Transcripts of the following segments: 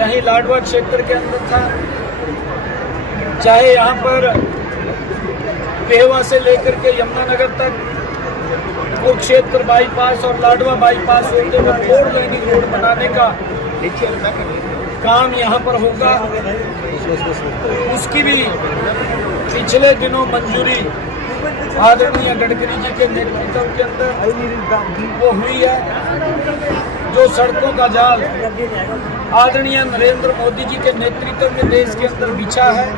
यहीं लाडवा क्षेत्र के अंदर था, चाहे यहाँ पर पेहवा से लेकर के यमुनानगर तक वो क्षेत्र बाईपास और लाडवा बाईपास होते हुए 4 लेनिंग रोड बनाने का काम यहाँ पर होगा। उसकी भी पिछले दिनों मंजूरी आदरणीय गडकरी जी के नेतृत्व के अंदर वो हुई है। जो सड़कों का जाल आदरणीय नरेंद्र मोदी जी के नेतृत्व में देश के अंदर बिछा है,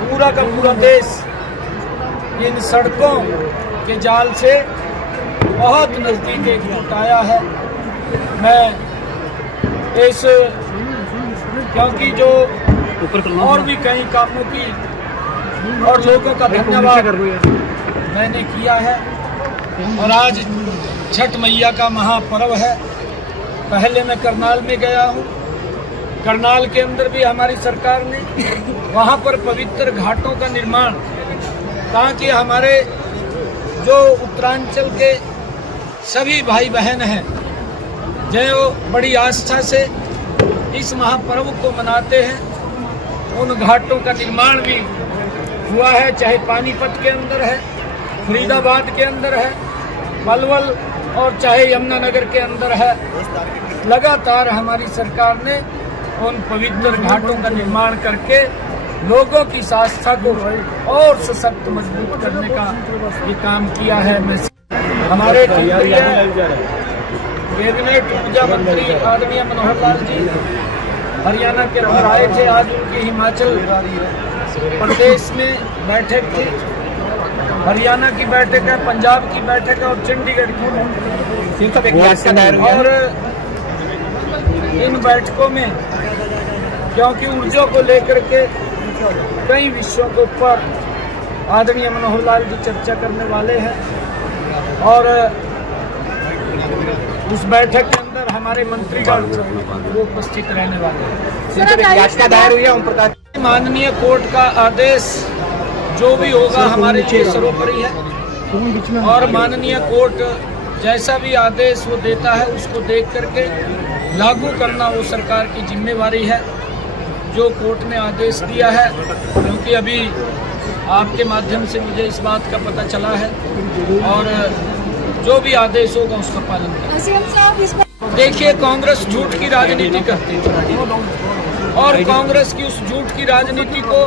पूरा का पूरा देश इन सड़कों के जाल से बहुत नज़दीक एकजुट आया है। मैं इस क्योंकि जो और भी कई कामों की और लोगों का धन्यवाद मैंने किया है। और आज छठ मैया का महापर्व है। पहले मैं करनाल में गया हूँ। करनाल के अंदर भी हमारी सरकार ने वहाँ पर पवित्र घाटों का निर्माण, ताकि हमारे जो उत्तरांचल के सभी भाई बहन हैं जो बड़ी आस्था से इस महापर्व को मनाते हैं, उन घाटों का निर्माण भी हुआ है। चाहे पानीपत के अंदर है, फरीदाबाद के अंदर है, पलवल और चाहे यमुनानगर के अंदर है। लगातार हमारी सरकार ने उन पवित्र घाटों का निर्माण करके लोगों की आस्था को और सशक्त मजबूत करने का ये काम किया है। मैं हमारे कैबिनेट ऊर्जा मंत्री आदरणीय मनोहर लाल जी हरियाणा के अंदर आए थे। आज उनकी हिमाचल प्रदेश में बैठक थी, हरियाणा की बैठक है, पंजाब की बैठक है और चंडीगढ़ की। और इन बैठकों में क्योंकि ऊर्जा को लेकर के कई विषयों के ऊपर आदरणीय मनोहर लाल जी चर्चा करने वाले हैं और उस बैठक के अंदर हमारे मंत्रीगण वो उपस्थित रहने वाले हैं। माननीय कोर्ट का आदेश जो भी होगा हमारे लिए सर्वोपरि है और माननीय कोर्ट जैसा भी आदेश वो देता है उसको देख करके लागू करना वो सरकार की जिम्मेवारी है। जो कोर्ट ने आदेश दिया है, क्योंकि अभी आपके माध्यम से मुझे इस बात का पता चला है और जो भी आदेश होगा उसका पालन करें। देखिए, कांग्रेस झूठ की राजनीति करती थी और कांग्रेस की उस झूठ की राजनीति को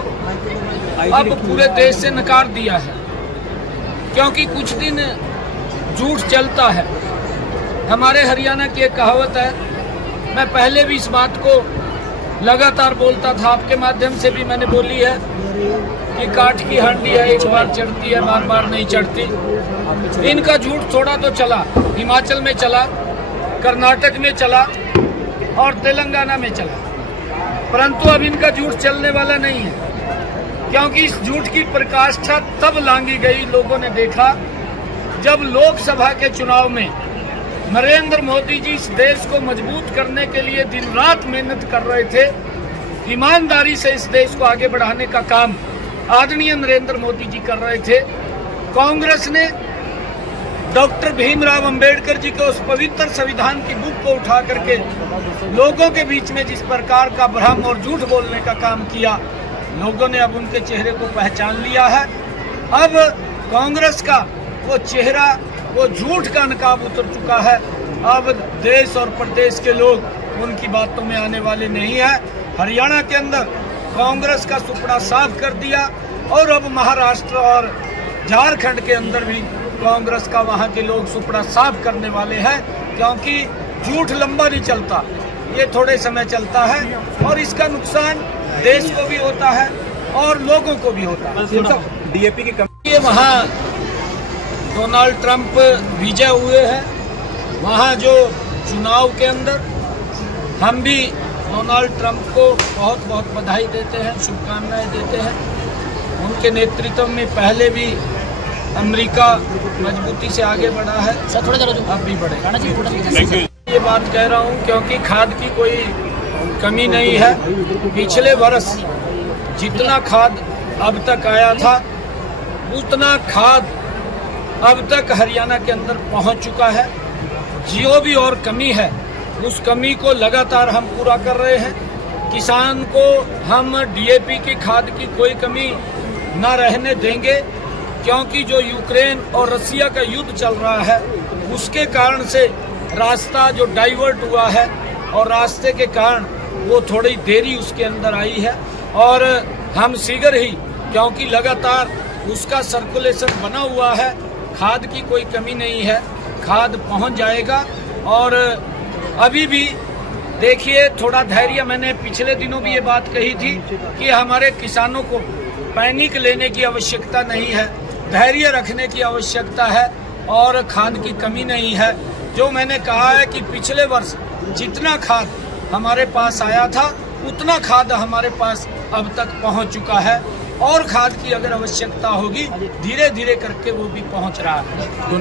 अब पूरे देश से नकार दिया है, क्योंकि कुछ दिन झूठ चलता है। हमारे हरियाणा की एक कहावत है, मैं पहले भी इस बात को लगातार बोलता था, आपके माध्यम से भी मैंने बोली है कि काठ की हांडी है, एक बार चढ़ती है बार बार नहीं चढ़ती। इनका झूठ थोड़ा तो चला, हिमाचल में चला, कर्नाटक में चला और तेलंगाना में चला, परंतु अब इनका झूठ चलने वाला नहीं है, क्योंकि इस झूठ की पराकाष्ठा तब लांगी गई, लोगों ने देखा जब लोकसभा के चुनाव में नरेंद्र मोदी जी इस देश को मजबूत करने के लिए दिन रात मेहनत कर रहे थे। ईमानदारी से इस देश को आगे बढ़ाने का काम आदरणीय नरेंद्र मोदी जी कर रहे थे। कांग्रेस ने डॉक्टर भीमराव अंबेडकर जी के उस पवित्र संविधान की बुक को उठा करके लोगों के बीच में जिस प्रकार का भ्रम और झूठ बोलने का काम किया, लोगों ने अब उनके चेहरे को पहचान लिया है। अब कांग्रेस का वो चेहरा, वो झूठ का नकाब उतर चुका है। अब देश और प्रदेश के लोग उनकी बातों में आने वाले नहीं है। हरियाणा के अंदर कांग्रेस का सुपड़ा साफ कर दिया और अब महाराष्ट्र और झारखंड के अंदर भी कांग्रेस का वहां के लोग सुपड़ा साफ करने वाले हैं, क्योंकि झूठ लंबा नहीं चलता, ये थोड़े समय चलता है और इसका नुकसान देश को भी होता है और लोगों को भी होता है। डीएपी की ये वहाँ डोनाल्ड ट्रंप विजय हुए हैं, वहाँ जो चुनाव के अंदर हम भी डोनाल्ड ट्रंप को बहुत बहुत बधाई देते हैं, शुभकामनाएं देते हैं। उनके नेतृत्व में पहले भी अमेरिका मजबूती से आगे बढ़ा है, अब भी बढ़ेगा। ये बात कह रहा हूँ क्योंकि खाद की कोई कमी नहीं है। पिछले वर्ष जितना खाद अब तक आया था उतना खाद अब तक हरियाणा के अंदर पहुंच चुका है। जो भी और कमी है उस कमी को लगातार हम पूरा कर रहे हैं। किसान को हम डीएपी की खाद की कोई कमी न रहने देंगे, क्योंकि जो यूक्रेन और रसिया का युद्ध चल रहा है उसके कारण से रास्ता जो डाइवर्ट हुआ है और रास्ते के कारण वो थोड़ी देरी उसके अंदर आई है। और हम शीघ्र ही, क्योंकि लगातार उसका सर्कुलेशन बना हुआ है, खाद की कोई कमी नहीं है, खाद पहुंच जाएगा। और अभी भी देखिए थोड़ा धैर्य, मैंने पिछले दिनों भी ये बात कही थी कि हमारे किसानों को पैनिक लेने की आवश्यकता नहीं है, धैर्य रखने की आवश्यकता है और खाद की कमी नहीं है। जो मैंने कहा है कि पिछले वर्ष जितना खाद हमारे पास आया था उतना खाद हमारे पास अब तक पहुंच चुका है, और खाद की अगर आवश्यकता होगी धीरे धीरे करके वो भी पहुंच रहा है।